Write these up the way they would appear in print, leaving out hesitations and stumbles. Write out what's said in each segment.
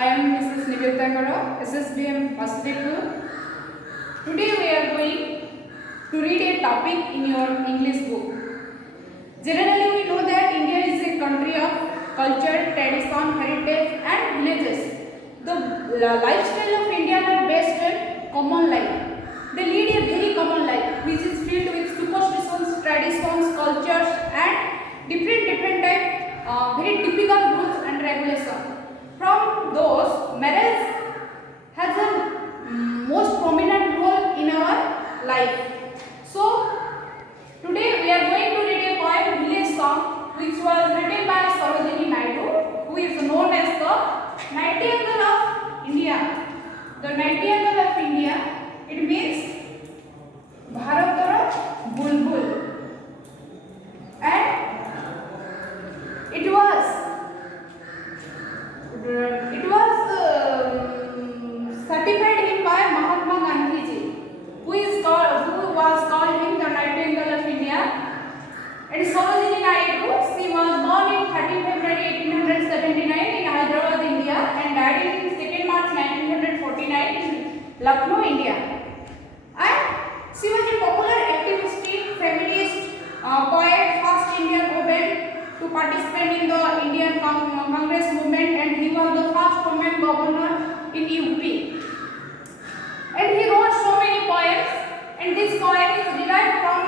I am Mrs. Nivedita Karo, SSBM Vasudipur. Today we are going to read a topic in your English book. Generally we know that India is a country of culture, tradition, heritage and villages. The lifestyle of Indians are based on common life. They lead a very common life which is filled with superstitions, traditions, cultures and different type very typical rules and regulations. From those, marriage has a most prominent role in our life. So today we are going to read a poem, Village Song, which was written by Sarojini Naidu, who is known as the Nightingale of India. The Nightingale of India, it means Bharatara Bulbul, and it was certified him by Mahatma Gandhi ji, who was called him the Nightingale of India. And Sarojini Naidu, she was born in 13 February 1879 in Hyderabad, India, and died in 2nd March 1949 in Lucknow, India. And she was a popular activist, feminist, poet, first Indian woman to participate in the Indian Congress movement, and he was the first woman governor in UP. And he wrote so many poems, and this poem is derived from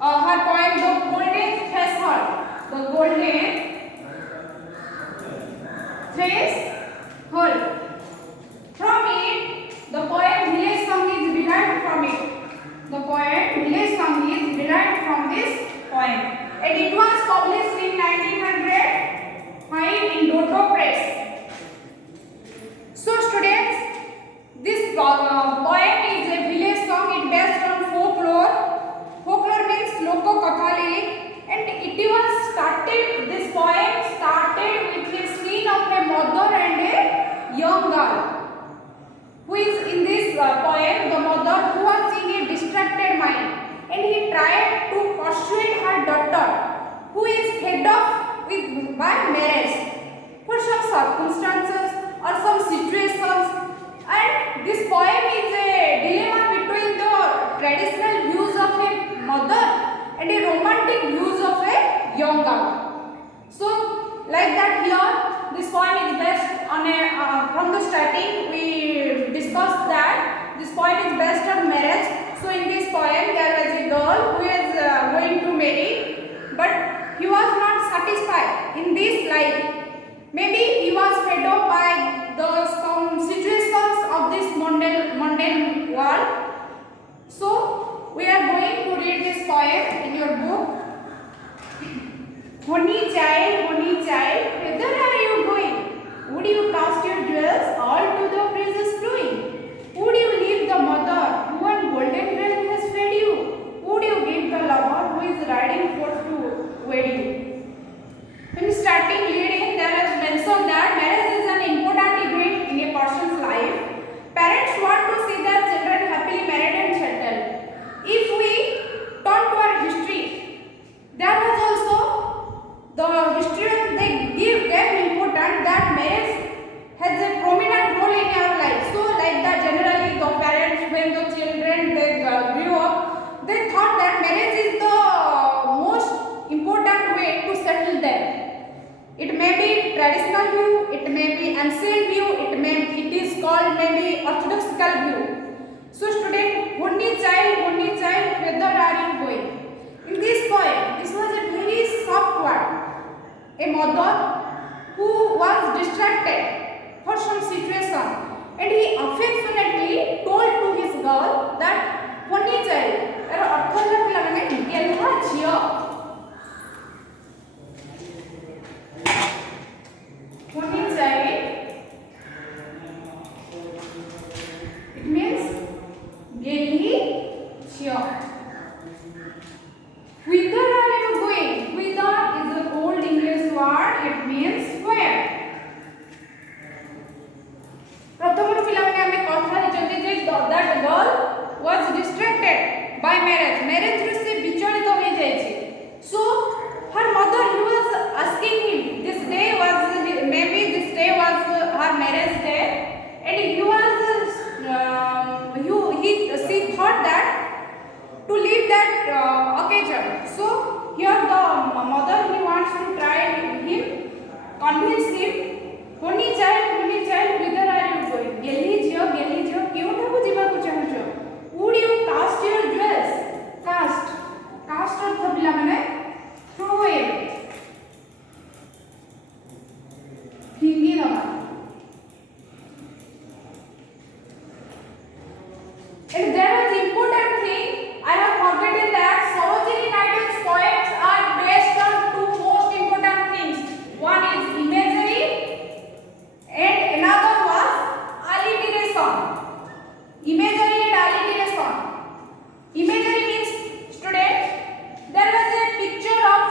her poem The Golden Threshold. The Golden Threshold. From it, the poem Village Song is derived from it. The poem Village Song is derived from this poem, and it was published in 1905 in Dodo Press. So students, this poem is a village song. It based on folklore. Folklore means loco katha lyric, and it was started. This poem started with the scene of a mother and a young girl, who is in this poem the mother who was in a distracted mind, and he tried to persuade her daughter, who is fed up with by marriage for some circumstances or some situations. And this poem is a dilemma between the traditional views of a mother and a romantic views of a young girl. So, like that here, this poem is based on a, from the starting we discussed that this poem is based on marriage. So, in this poem there was a girl who is going to marry, but he was not satisfied in this life. Maybe he was fed up by some situations of this mundane world. So, we are going to read this poem in your book. Honey child, whither are you going? Would you cast your jewels all to the breezes flowing? Would you leave the mother who on golden bread has fed you? Would you give the lover who is riding forth to wed you? In starting reading, there is mentioned that marriage is an important event in a person's life. Parents want to see their children happily married and settled. If we turn to our history, there was also the historians they gave important that marriage has a prominent role in our life. So, like that, generally the parents, when the children they grew up, they thought that marriage is the most important way to settle them. It may be traditional view, it may be ancient view, it is called maybe orthodoxical view. So student, only child, whither are you going? In this poem, this was a very soft word. A mother who was distracted for some situation, and he affectionately told to his girl that only child. Only child, it means Gelhi Chia. Whither are you going? Whither is an old English word, it means where. प्रथम पिलाने हमें कथा हिचंती जे that girl was distracted by marriage. Marriage रे से विचलित हो जायछि. So her mother, he was asking him, this day was maybe this day was her marriage day. occasion. So here the mother he wants to try him, convince him. Honey child, whither are you going? Geli jio, क्यों ठाकु जीवा को चाहछो? Would you cast your jewels? Cast अर्थ पिला माने throw away. फिंगी दबा. And there was important thing I have forgotten that Sarojini Naidu's poems are based on two most important things. One is imagery and another was alliteration. Imagery and alliteration. Imagery means student there was a picture of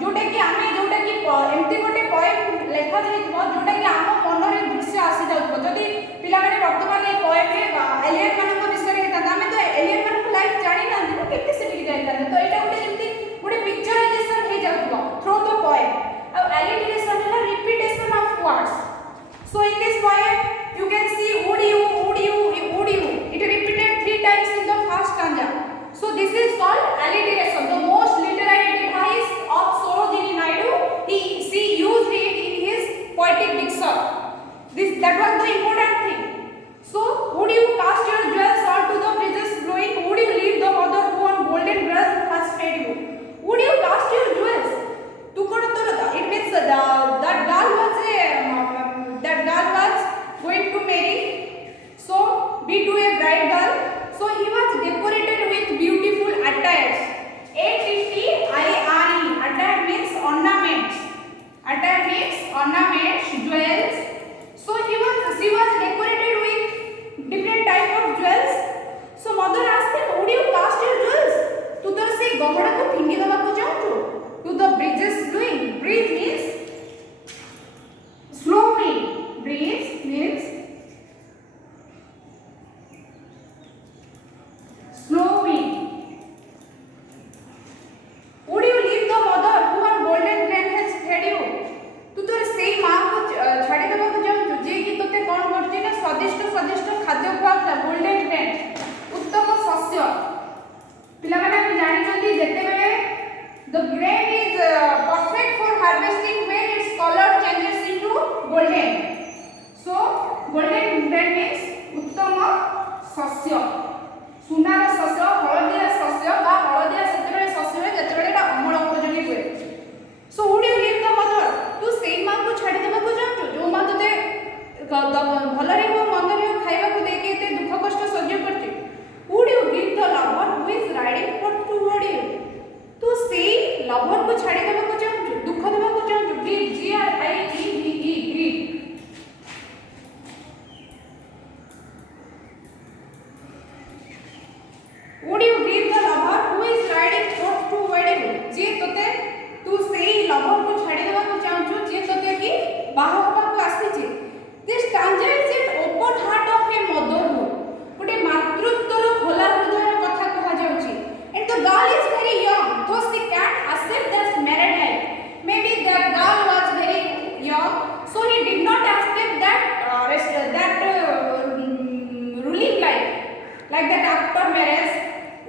जोटा कि आमे जोटा कि एमती गोटे poem लेखा जाइतबो जोटा कि आम मन रे दृश्य आसी जाउतबो जदी पिला माने वर्तमान ए पोएम रे एलियन मानक विषय रे हेता आमे तो एलियन मानक लाइफ जानि ना दिबो केते सेठी जाइता तो एटा गोटे जेमती गोटे पिक्चराइजेशन हे जाउतबो थ्रू द पोएम आ एलिटेरेशन है repetition of words so in this poem you can see would you it repeated 3 times in the first stanza so this is called alliteration the most literary device of Sarojini Naidu she used it in his poetic diction that was the important thing so would you cast your jewels all to the breezes blowing would you leave the mother who on golden grass has fed you would you cast your jewels tu kono to it means that girl was going to marry so be to a bride girl so he was decorated with beautiful attires attire means ornaments jewels so she was decorated with different type of jewels so mother asked him would you cast your jewels tu tor se gahada ko fingi daba ko chahu to the breezes blowing breeze means slow wind breeze means slow wind would you leave the mother who on golden grain has fed you तू तो सेई मां को छाड़ी देबा को जाऊ जे कि तोते कोन करछि ना स्वादिष्ट खाद्य खुआउला गोल्डन ग्रेन उत्तम शस्य पिला माने हम जानि जल्दी जेते बेले the grain is perfect for harvesting when its color changes into golden so golden grain means उत्तम शस्य सुनार शस्य हळदिया शस्य बा हळदिया सेतबेले शस्य होय जेतेबेले एटा अमल उपयोगी होय सो would you leave the mother तू सेई मां को छाडी देबा को चाहछु जो मां तते भल रे हो मंद रे खाइबा को देके एते दुख कष्ट सह्य करछि would you give the lover who is riding for toward you तू सेई लवर को छाडी देबा को चाहछु दुख देबा को चाहछु grieve G R I E V E grieve would you give the lover who is riding for toward you जे तते तू सेई लवर को छाडी देबा को चाहछु जे तते की बाहा होबा को आसी जे this stanza is an open heart of a motherhood गोटे मातृत्वर खोला हृदय कथा कहा जाउची and the girl is very young though she can't accept that married life maybe that girl was very young so he did not accept that ruling life like that after marriage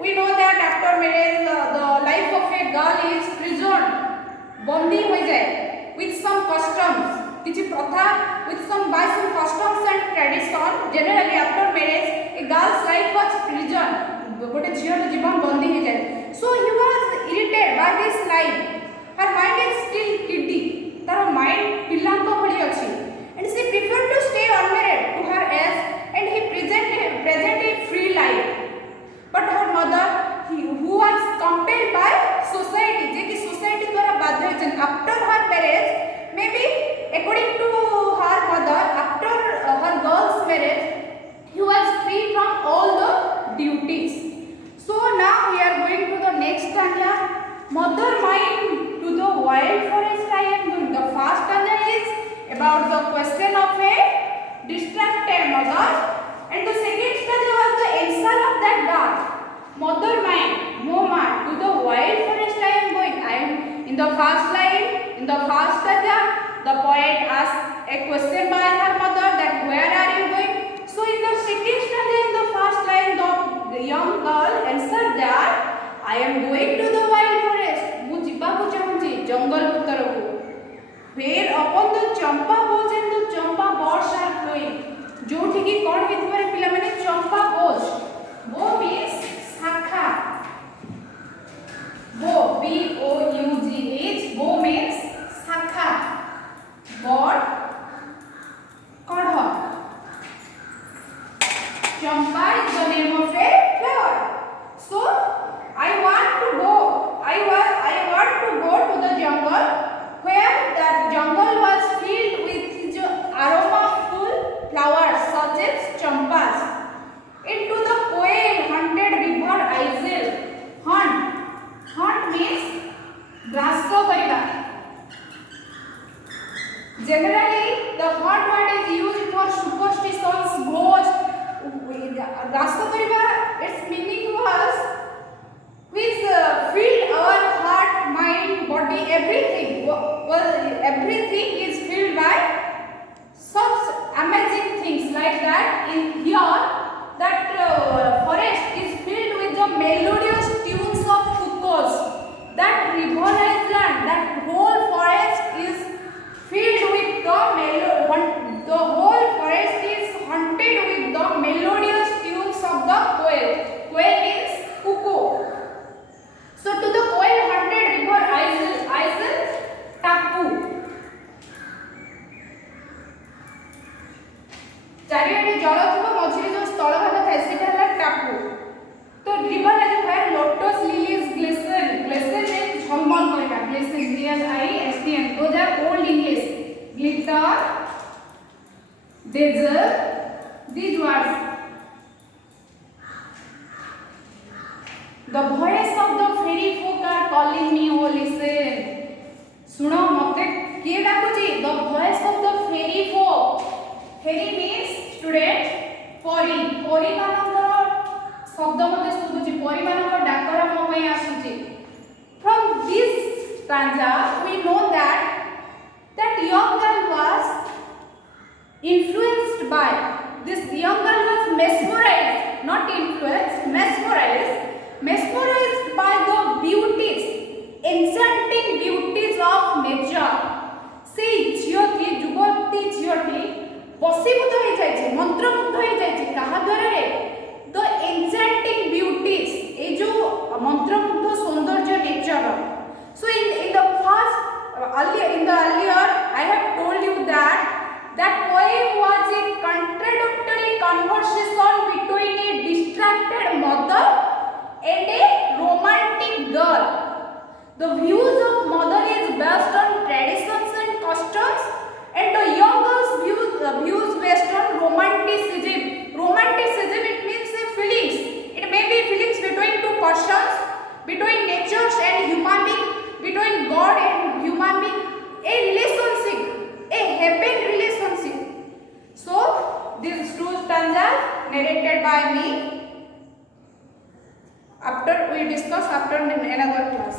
we know that after marriage the life of a girl is prison बंदी हो जाए with some customs किछि प्रथा with some customs and tradition generally after marriage a girl's life was prison गोटे झियर जीवन बंदी हो जाए so he was irritated by this life her mind is still kiddy तार mind पिल्लांको भली अछि and she preferred to stay unmarried to her age and he present a free life but her mother who was compelled by society जे कि society द्वारा बाध्य होछन after her marriage maybe according to her mother after her girl's marriage he was free from all the duties so now we are going to the next stanza mother mine to the wild forest I am going the first stanza is about the question of a distracted mother and the second stanza was the answer of that girl mother mine moma to the wild forest I am going I am in the first line in the first stanza the poet asked a question by her mother that where are you going so in the second stanza in the first line the young girl answered that I am going to the wild forest. मु जिबा को चाहूची जंगल भीतर को. Where upon the champa boughs and the champa buds are flowing. जोठी की कोन हेतुरे पिला माने चंपा बोझ. वो means शाखा. वो B O U G H. वो means शाखा. Bud कढ़. Champa is the name of a flower. So I want to go to the jungle where that jungle was filled with aromaful flowers such as champas. Into the quail hunted river Isle. Hunt means grasso kariba. Generally the hunt word is used for superstitions, ghosts. Grasso kariba, its meaning was which filled our heart, mind, body, everything. Everything is filled by such amazing things like that. In here, that forest is filled with the melodious tunes of cuckoos. That river island, that whole forest is filled with the whole forest is haunted with the melodious tunes of the quail. Quail means cuckoo. So to the quail hunted river Isle Tapu. चारियाडे जल थिबो मझिरे जो स्थल भाग थाए सेटा हला टापू. तो river is where lotus lilies glisten. Glisten means झलमल करबा. Glisten GLISTN. Those are old English. Glitter, dazzle, these words. The voice of the fairy folk are calling me, oh listen. सुनो मते किए डाकुची. The voice of the fairy folk. Fairy means student परी. परी मानकर शब्द मते सुबुची. परी मानकर डाकरा मो पई आसुची. From this stanza we know that young girl was influenced by this young girl was mesmerized, not influenced, mesmerized by the beauties, enchanting beauties of nature. से झियोटी जुगती झियोटी वशीभूत हो जाइछे, मंत्रमुग्ध हो जाइछे. कहा द्वारा रे the enchanting beauties, ए जो मंत्रमुग्ध सौंदर्य nature. So in the first earlier I have told you that poem was a contradictory conversation between a distracted mother and a romantic girl. The views of mother is based on traditions and customs, and the young girl's views based on romanticism. Romanticism, it means feelings. It may be feelings between two persons, between nature and human being, between God and human being, a relationship, a heaven relationship. So these two stanzas narrated by me. After we discuss after another class.